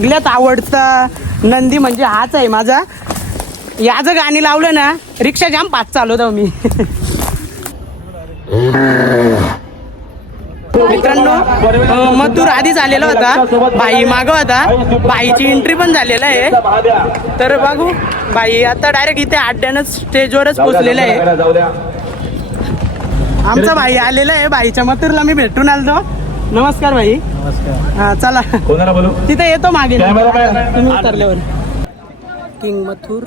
सगळ्यात आवडता नंदी म्हणजे हाच आहे माझा. याचं गाणी लावलं ना रिक्षा जाम पाच चालवतो मी. मित्रांनो अं, मथुर आधीच आलेला होता. बाई माग होता. बाईची एंट्री पण झालेला आहे. तर बघू बाई आता डायरेक्ट इथे अड्ड्यानंच स्टेजवरच पोचलेला आहे. आमचा भाई आलेला आहे बाईच्या मथुरला मी भेटून आलतो. नमस्कार भाई. नमस्कार. हा चला. कोणाला बोलू? तिथे येतो मागे. तुम्ही उतरल्यावर. किंग मथुर.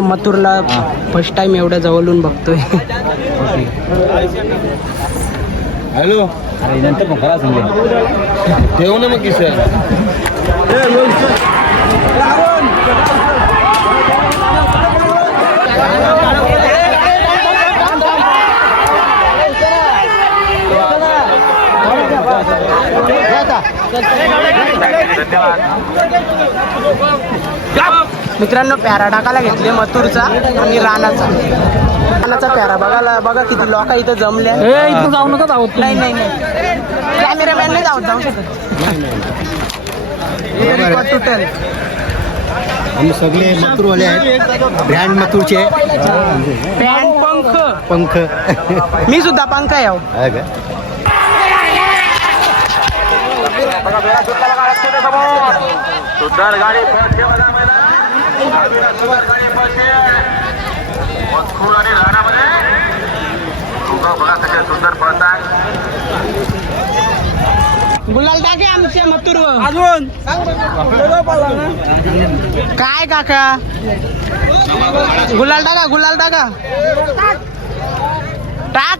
मथुरला फर्स्ट टाइम एवढ्या जवळून बघतोय. हॅलो. अरे नंतर खरा सांगे ठेव ना मग किशन मित्रांनो पॅरा टाकायला घेतले मथुरचा आणि रानाचा. रानाचा पॅरा बघायला बघा किती लोक इथं जमल्या इथून जाऊ नका जाऊ नाही नाही नाही. कॅमेरामॅन नाही जाऊ. जाऊ शकत. आम्ही सगळे मथुरवाले आहेत. ब्रँड मथुरचे. पंख. पंख. मी सुद्धा पंख आहे सुंदर गाडी पळते बघा मैदान. गाडी पळते. मजकूर आणि राणामध्ये. दोघं बघा कसे सुंदर पळतात. गुलाल टाके आमच्या मथुर अजून. काय काका? गुलाल टाका गुलाल टाका. टाक.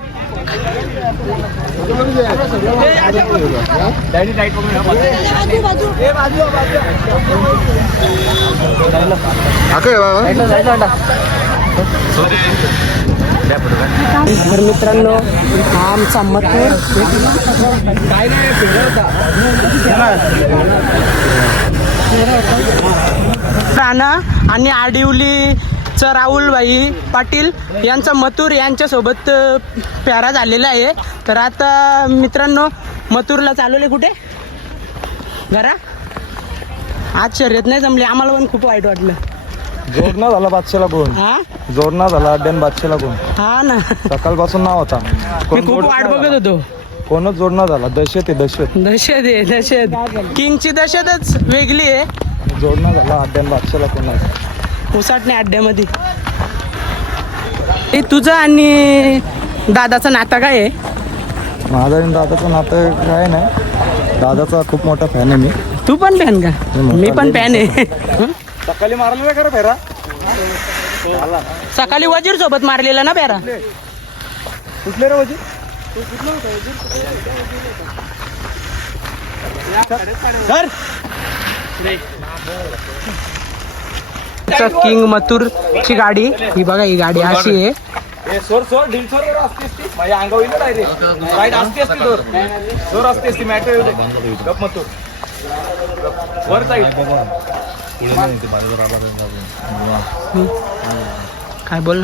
तर मित्रांनो हा आमचा मथुर प्राणा आणि आडिवली आडिवलीचं राहुलभाई पाटील यांचा मथुर यांच्यासोबत प्यारा झालेला आहे. तर आता मित्रांनो मथुरला चालवले कुठे? घरा? आज शर्यत नाही जमली. आम्हाला पण खूप वाईट वाटलं. जोडणा झाला बादशाला कोण हा? जोडणा झाला अड्ड्यान बादशाला कोण हा ना. सकाळपासून नाव होता. मी कोण खूप वाट बघत झाला. होतो. कोणच जोडणा झाला. दहशत आहे दहशत. दहशत आहे दहशत. किंगची दहशतच वेगळी आहे. जोडणा झाला अड्ड्यान बादशाला कोण नाही. उसाटणे अड्ड्यामध्ये. हे तुझं आणि दादाचं नातं काय आहे? माझा आणि दादाचं नातं काय नाही. दादाचा खूप मोठा फॅन आहे मी. तू पण फॅन का? मी पण फॅन आहे. सकाळी मारला खरं फेरा? सकाळी वजीर सोबत मारलेला ना पेरा कुठले? रे वजी किंग मथुर ची गाडी. ही बघा ही गाडी अशी आहे. सोर सोर ढील सोर वर असते असती. माझ्या अंगावर येईल डायरेक्ट राईट असते असती सोर सोर असते असती मॅट गप मग तू वर साईड काय बोल?